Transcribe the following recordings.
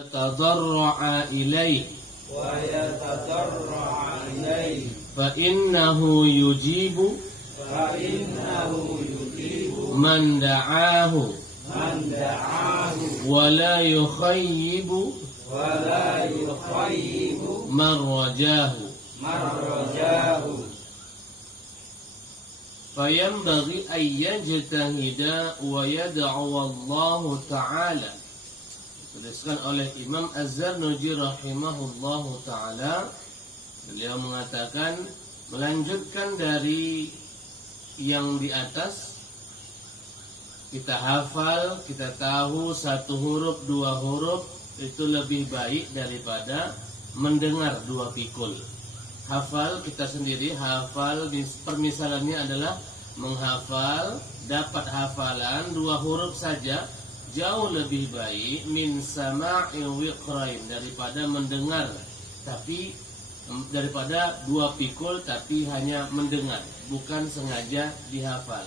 يتضرع إليه فإنه يجيب من دعاه ولا يخيب من رجاه فينبغي أن يجتهد ويدعو الله تعالى. Dituliskan oleh Imam Az-Zarnuji rahimahullahu ta'ala. Beliau mengatakan, melanjutkan dari yang di atas, kita hafal, kita tahu satu huruf, dua huruf itu lebih baik daripada mendengar dua pikul. Hafal kita sendiri, hafal permisalannya adalah menghafal, dapat hafalan dua huruf saja jauh lebih baik min sama'i wiqrain, daripada mendengar tapi daripada dua pikul tapi hanya mendengar, bukan sengaja dihafal.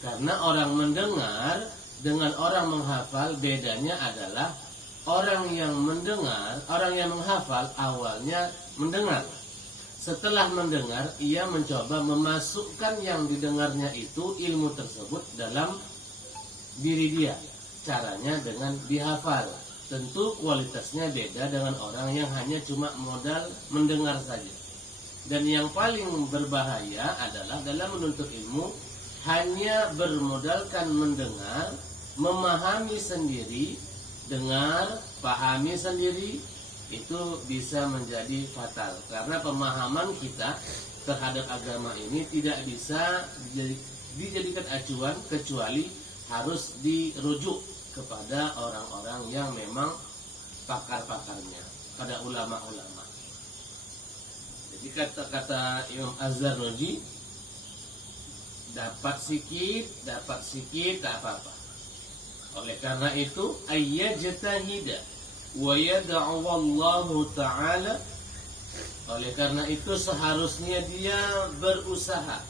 Karena orang mendengar dengan orang menghafal bedanya adalah orang yang mendengar, orang yang menghafal awalnya mendengar. Setelah mendengar, ia mencoba memasukkan yang didengarnya itu, ilmu tersebut dalam diri dia. Caranya dengan dihafal. Tentu kualitasnya beda dengan orang yang hanya cuma modal mendengar saja. Dan yang paling berbahaya adalah dalam menuntut ilmu hanya bermodalkan mendengar, memahami sendiri, dengar, pahami sendiri, itu bisa menjadi fatal. Karena pemahaman kita terhadap agama ini tidak bisa dijadikan acuan kecuali harus dirujuk kepada orang-orang yang memang pakar-pakarnya, pada ulama-ulama. Jadi kata-kata Imam Az-Zarnuji, dapat sikit, tak apa-apa. Oleh karena itu, ayyajtahida wa yad'u Allahu ta'ala. Oleh karena itu seharusnya dia berusaha,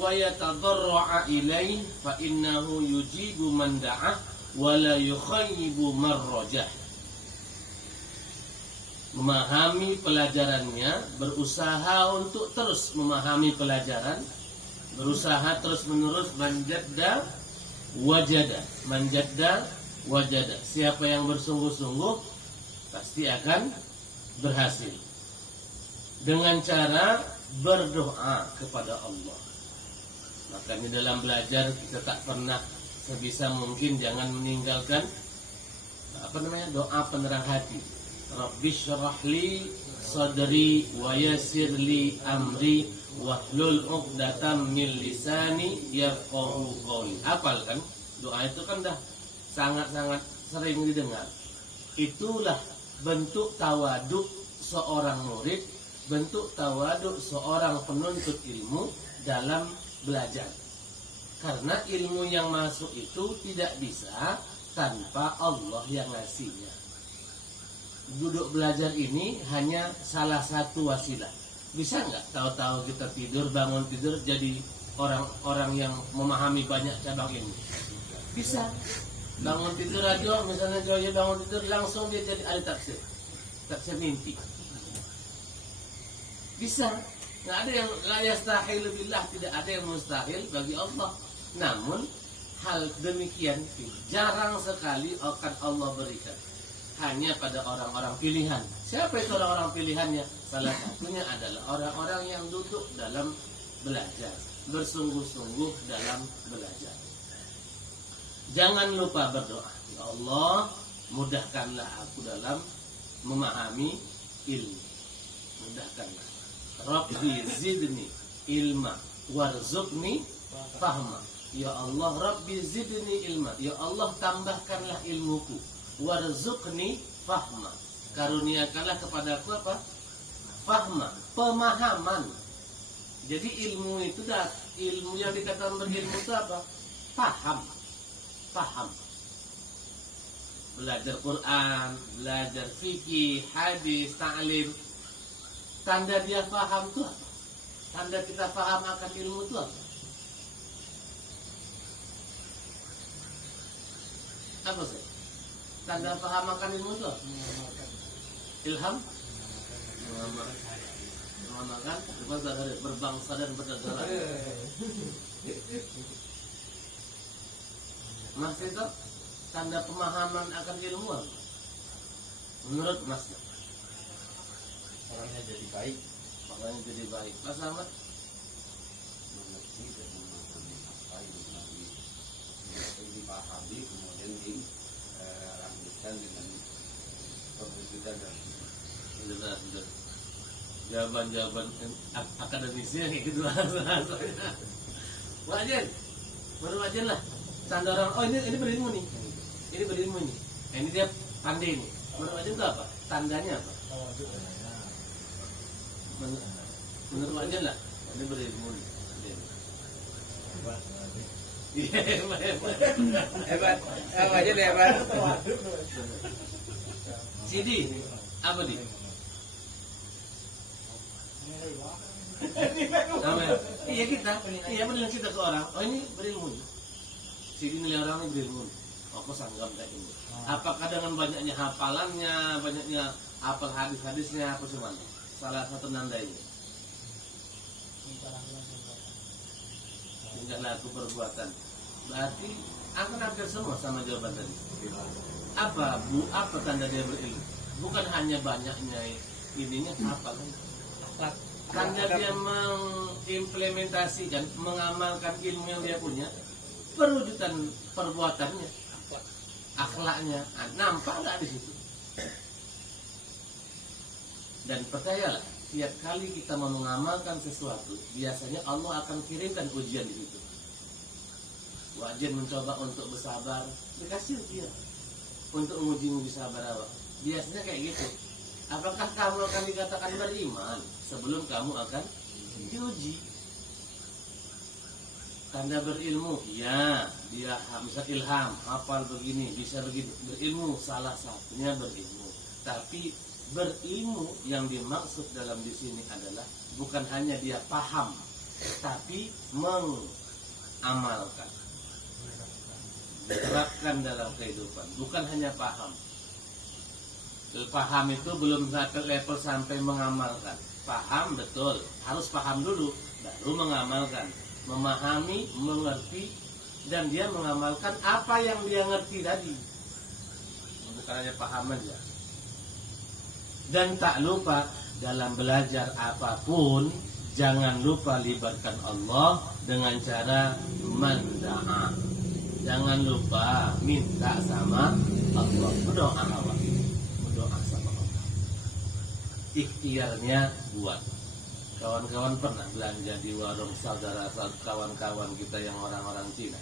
wa yatadarra'a ilaihi fa innahu yujibu man da'ah wa la yukhayyibu man rajah. Memahami pelajarannya, berusaha untuk terus memahami pelajaran, berusaha terus menerus, manjadda wajada. Siapa yang bersungguh-sungguh pasti akan berhasil dengan cara berdoa kepada Allah. Makanya dalam belajar kita tak pernah sebisa mungkin jangan meninggalkan doa penerang hati. Rabbi syrah li sadri wa yassir li amri wahlul 'uqdatam min lisani yafqahu qawli. Hafal kan? Doa itu kan dah sangat-sangat sering didengar. Itulah bentuk tawaduk seorang murid, bentuk tawaduk seorang penuntut ilmu dalam belajar. Karena ilmu yang masuk itu tidak bisa tanpa Allah yang ngasihnya. Duduk belajar ini hanya salah satu wasilah. Bisa nggak tahu-tahu kita tidur, bangun tidur jadi orang-orang yang memahami banyak cabang ilmu? Bisa. Bangun tidur aja, misalnya dia bangun tidur langsung dia jadi ahli tafsir mimpi. Bisa. Nggak ada yang la yastahil billah, tidak ada yang mustahil bagi Allah. Namun hal demikian jarang sekali akan Allah berikan, hanya pada orang-orang pilihan. Siapa itu orang-orang pilihannya? Salah satunya adalah orang-orang yang duduk dalam belajar, bersungguh-sungguh dalam belajar. Jangan lupa berdoa, ya Allah, mudahkanlah aku dalam memahami ilmu. Mudahkanlah. Rabbi zidni ilma warzuqni fahma. Ya Allah, Rabbi zidni ilma. Ya Allah, tambahkanlah ilmuku. Warzuqni fahma. Karuniakanlah kepadaku apa? Fahma, pemahaman. Jadi ilmu itu ilmu yang dikatakan berilmu itu apa? Paham. Belajar Quran, belajar fikih, hadis, ta'lim. Tanda dia faham itu apa? Tanda kita faham akan ilmu itu apa? Apa sih? Tanda paham akan ilmu itu apa? Ilham, mengamalkan, berbangsa dan bernegara. Mas itu tanda pemahaman akan ilmu apa? Menurut Mas, orangnya jadi baik. orangnya jadi baik. Mas Ahmad, Mengerti dan memahami apa yang dipahami, kemudian dilanjutkan dengan perwujudan dan benar. Jawaban-jawaban akademisnya kayak gitu rasanya. Wajen, baru wajen lah. Tanda orang, oh ini berilmu nih. Ini berilmu nih. Nah, ini dia pandai nih. Menurut wajen itu apa? Tandanya apa? Menurut wajen lah. Ini berilmu nih. Iya, hebat. Wajen hebat. Sidi, apa di? Iya kita, iya benar kita ke orang. Oh ini berilmu. Sidi nilai orang ini berilmu. Aku sanggam kayak ini. Apakah dengan banyaknya hafalannya, banyaknya hafal hadis-hadisnya, apa semua? Salah satu nandanya. Tinggal laku perbuatan. Berarti akan hampir semua sama jawaban tadi. Apa tanda dia berilmu? Bukan hanya banyaknya ininya hafalan. Tanda dia mengimplementasikan, mengamalkan ilmu yang dia punya, perwujudan perbuatannya, akhlaknya, nampak nggak di situ? Dan percayalah, tiap kali kita mau mengamalkan sesuatu, biasanya Allah akan kirimkan ujian di situ. Wajian mencoba untuk bersabar, dikasih ujian untuk menguji sabar awak. Biasanya kayak gitu. Apakah kamu akan dikatakan beriman sebelum kamu akan diuji? Tanda berilmu, ya dia bisa ilham, hafal begini, bisa begini. Berilmu salah satunya berilmu. Tapi berilmu yang dimaksud dalam di sini adalah bukan hanya dia paham, tapi mengamalkan, diterapkan dalam kehidupan. Bukan hanya paham. Paham itu belum sampai level sampai mengamalkan. Paham betul, harus paham dulu, baru mengamalkan. Memahami, mengerti, dan dia mengamalkan apa yang dia ngerti tadi. Bukan hanya paham aja. Dan tak lupa dalam belajar apapun, jangan lupa libatkan Allah dengan cara mendoa. Jangan lupa minta sama Allah, berdoa awal. Berdoa sama Allah. Ikhtiarnya buat. Kawan-kawan pernah belanja di warung saudara kawan-kawan kita yang orang-orang Cina.